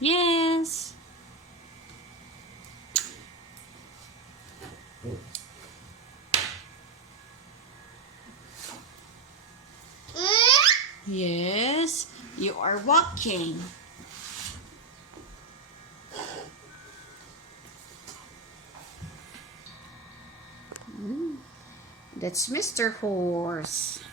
Yes. Yes, you are walking. That's Mr. Horse.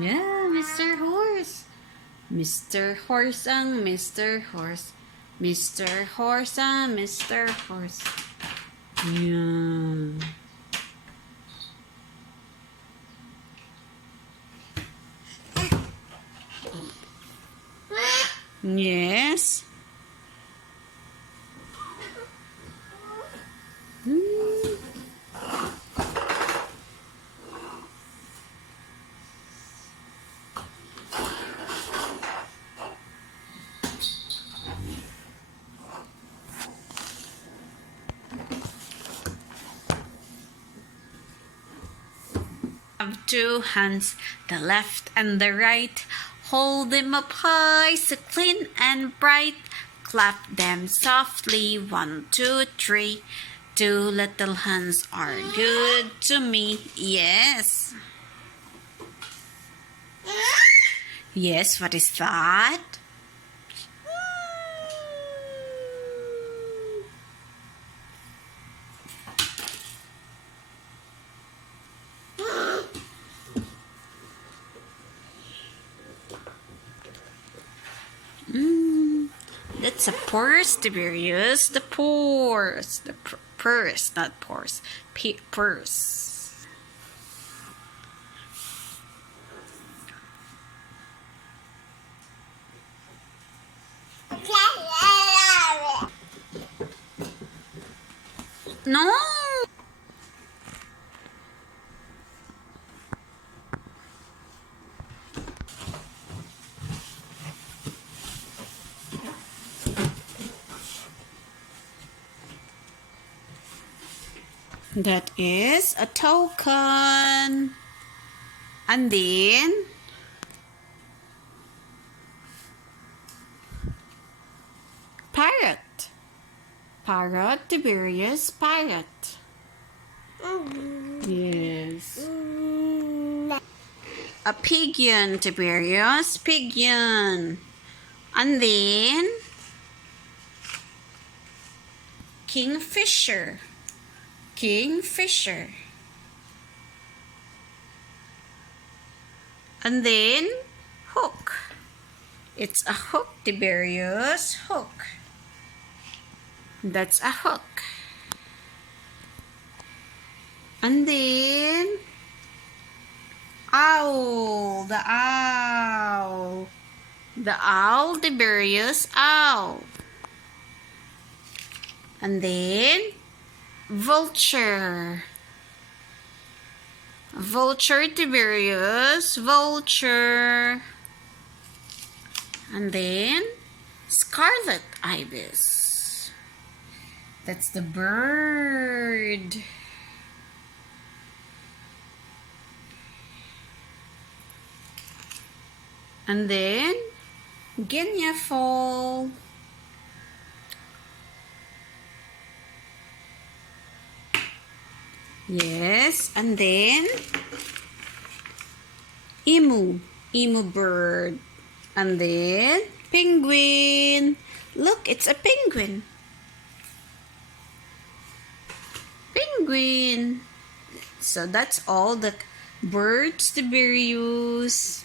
Yeah, Mr. Horse. Mr. Horse ang Mr. Horse. Mr. Horse ang Mr. Horse. Yeah. Yes. Have two hands, the left and the right. Hold them up high, so clean and bright. Clap them softly, 1, 2, 3. Two little hands are good to me. Yes. Yes, what is that? That's a purse, Tiberius. The purse. The purse, not purse. Purse. No. That is a token. And then parrot. Parrot, Tiberius, parrot. Yes. A pigeon, Tiberius, pigeon. And then kingfisher. Kingfisher. And then hook. It's a hook, Tiberius, hook. That's a hook. And then owl, the owl. The owl, Tiberius, owl. And then vulture. Vulture, Tiberius, vulture. And then scarlet ibis. That's the bird. And then guinea fowl. Yes, and then emu bird. And then penguin. Look, it's a penguin. Penguin. So that's all the birds to be used.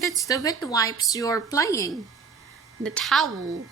That's the wet wipes you're playing. The towel.